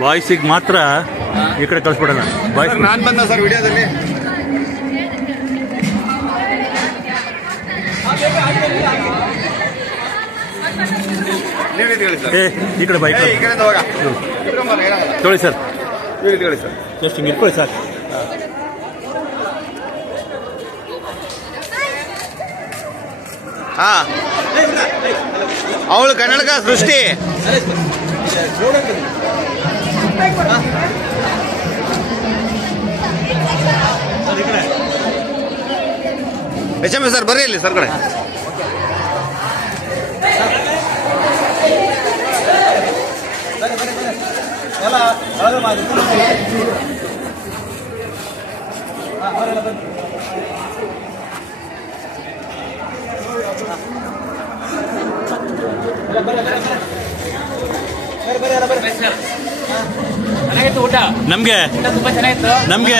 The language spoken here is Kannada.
ಬಾಯ್ಸಿಗೆ ಮಾತ್ರ ಈ ಕಡೆ ಕಳಿಸ್ಬಿಡೋಣ. ಬಾಯ್ಸ್ ನಾನು ಬಂದ ಸರ್ ವಿಡಿಯೋದಲ್ಲಿ. ಈ ಕಡೆ ಬೈಕ್ ತೊಳಿ ಸರ್, ಜಸ್ಟ್ ಹಿಂಗೆ ಇಟ್ಕೊಳ್ಳಿ ಸರ್. ಹಾ, ಅವಳು ಕನ್ನಡಕ ಸೃಷ್ಟಿ. ಎಚ್ ಸರ್ ಬರ್ರಿ ಇಲ್ಲಿ ಸರ್ ಕಡೆ. ನಮ್ಗೆ